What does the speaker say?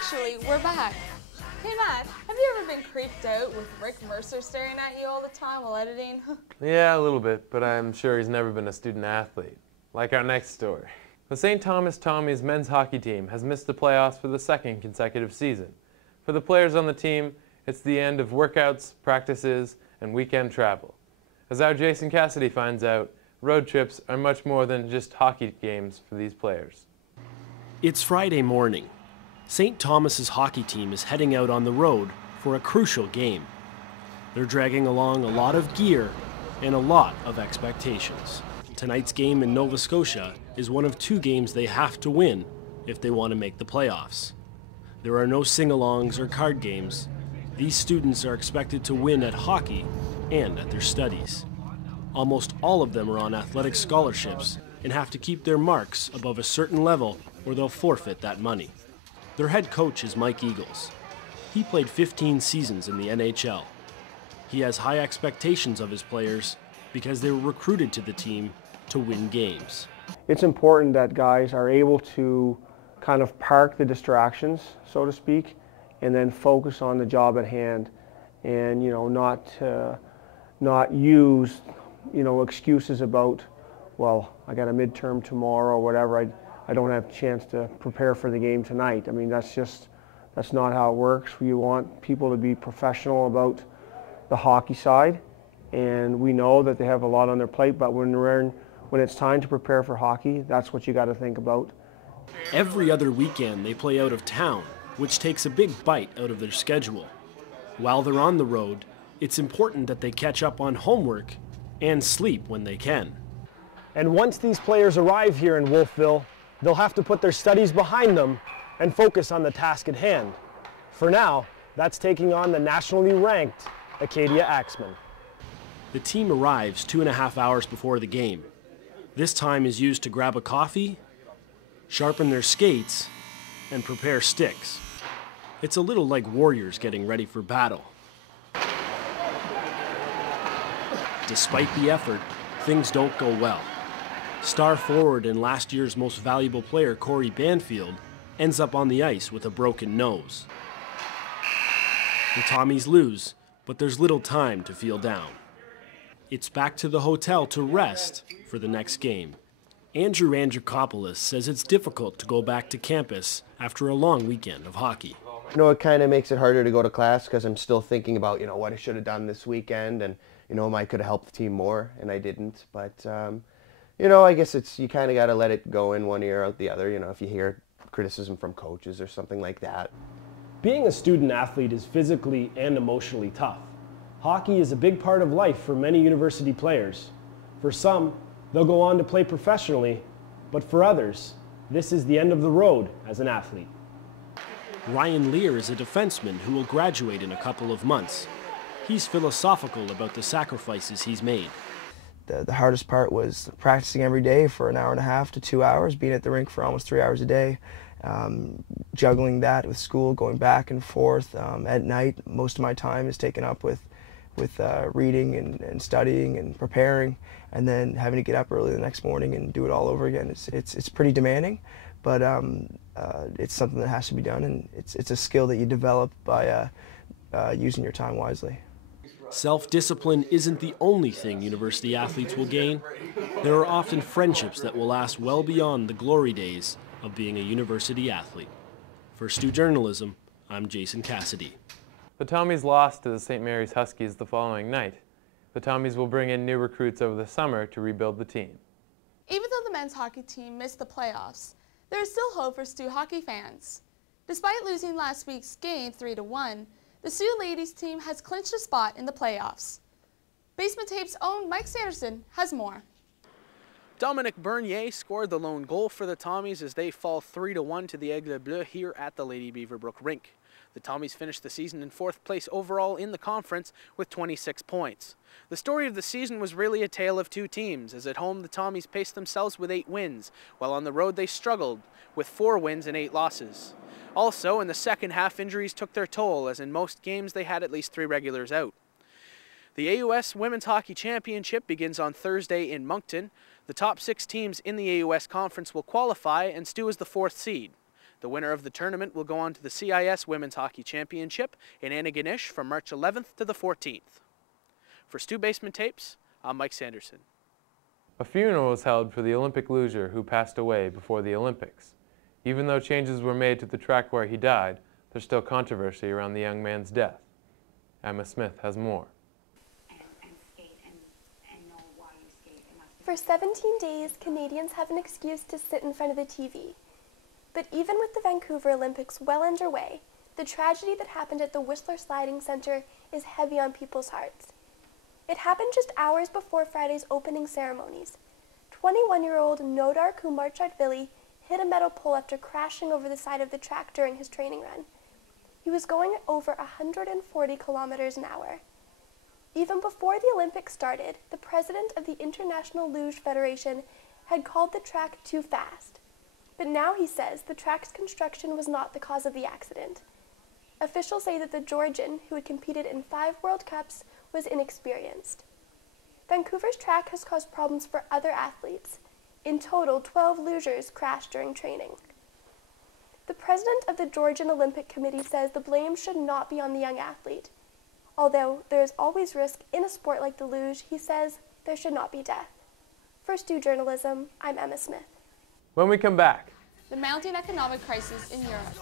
Actually, we're back. Hey Matt, have you ever been creeped out with Rick Mercer staring at you all the time while editing? Yeah, a little bit, but I'm sure he's never been a student athlete. Like our next story. The St. Thomas Tommies men's hockey team has missed the playoffs for the second consecutive season. For the players on the team, it's the end of workouts, practices, and weekend travel. As our Jason Cassidy finds out, road trips are much more than just hockey games for these players. It's Friday morning. St. Thomas's hockey team is heading out on the road for a crucial game. They're dragging along a lot of gear and a lot of expectations. Tonight's game in Nova Scotia is one of two games they have to win if they want to make the playoffs. There are no sing-alongs or card games. These students are expected to win at hockey and at their studies. Almost all of them are on athletic scholarships and have to keep their marks above a certain level or they'll forfeit that money. Their head coach is Mike Eagles. He played 15 seasons in the NHL. He has high expectations of his players because they were recruited to the team to win games. It's important that guys are able to kind of park the distractions, so to speak, and then focus on the job at hand, and not use excuses about, well, I got a midterm tomorrow or whatever. I don't have a chance to prepare for the game tonight. I mean, that's not how it works. You want people to be professional about the hockey side, and we know that they have a lot on their plate, but when it's time to prepare for hockey, that's what you got to think about. Every other weekend they play out of town, which takes a big bite out of their schedule. While they're on the road, it's important that they catch up on homework and sleep when they can. And once these players arrive here in Wolfville, they'll have to put their studies behind them and focus on the task at hand. For now, that's taking on the nationally ranked Acadia Axemen. The team arrives 2.5 hours before the game. This time is used to grab a coffee, sharpen their skates, and prepare sticks. It's a little like warriors getting ready for battle. Despite the effort, things don't go well. Star forward and last year's most valuable player, Corey Banfield, ends up on the ice with a broken nose. The Tommies lose, but there's little time to feel down. It's back to the hotel to rest for the next game. Andrew Andrikopoulos says it's difficult to go back to campus after a long weekend of hockey. It kind of makes it harder to go to class because I'm still thinking about, what I should have done this weekend, and, I could have helped the team more, and I didn't. But, I guess you kind of got to let it go in one ear out the other, if you hear criticism from coaches or something like that. Being a student athlete is physically and emotionally tough. Hockey is a big part of life for many university players. For some, they'll go on to play professionally, but for others, this is the end of the road as an athlete. Ryan Lear is a defenseman who will graduate in a couple of months. He's philosophical about the sacrifices he's made. The hardest part was practicing every day for 1.5 hours to 2 hours, being at the rink for almost 3 hours a day, juggling that with school, going back and forth. At night, most of my time is taken up with reading and studying and preparing, and then having to get up early the next morning and do it all over again. It's pretty demanding, but it's something that has to be done, and it's a skill that you develop by using your time wisely. Self-discipline isn't the only thing university athletes will gain. There are often friendships that will last well beyond the glory days of being a university athlete. For Stu Journalism, I'm Jason Cassidy. The Tommies lost to the St. Mary's Huskies the following night. The Tommies will bring in new recruits over the summer to rebuild the team. Even though the men's hockey team missed the playoffs, there is still hope for Stu hockey fans. Despite losing last week's game 3-1, the Sioux ladies team has clinched a spot in the playoffs. Basement Tape's own Mike Sanderson has more. Dominic Bernier scored the lone goal for the Tommies as they fall 3-1 to the Aigle Bleu here at the Lady Beaverbrook rink. The Tommies finished the season in 4th place overall in the conference with 26 points. The story of the season was really a tale of two teams, as at home the Tommies paced themselves with 8 wins, while on the road they struggled with 4 wins and 8 losses. Also, in the second half, injuries took their toll, as in most games they had at least 3 regulars out. The AUS Women's Hockey Championship begins on Thursday in Moncton. The top 6 teams in the AUS Conference will qualify, and Stu is the 4th seed. The winner of the tournament will go on to the CIS Women's Hockey Championship in Antigonish from March 11th to the 14th. For Stu Basement Tapes, I'm Mike Sanderson. A funeral was held for the Olympic luger who passed away before the Olympics. Even though changes were made to the track where he died, there's still controversy around the young man's death. Emma Smith has more. For 17 days, Canadians have an excuse to sit in front of the TV. But even with the Vancouver Olympics well underway, the tragedy that happened at the Whistler Sliding Center is heavy on people's hearts. It happened just hours before Friday's opening ceremonies. 21-year-old Nodar Kumarchardvili hit a metal pole after crashing over the side of the track during his training run. He was going at over 140 kilometers an hour. Even before the Olympics started, the president of the International Luge Federation had called the track too fast. But now he says the track's construction was not the cause of the accident. Officials say that the Georgian, who had competed in 5 World Cups, was inexperienced. Vancouver's track has caused problems for other athletes. In total, 12 lugers crashed during training. The president of the Georgian Olympic Committee says the blame should not be on the young athlete. Although there is always risk in a sport like the luge, he says there should not be death. For Stu Journalism, I'm Emma Smith. When we come back, the mounting economic crisis in Europe.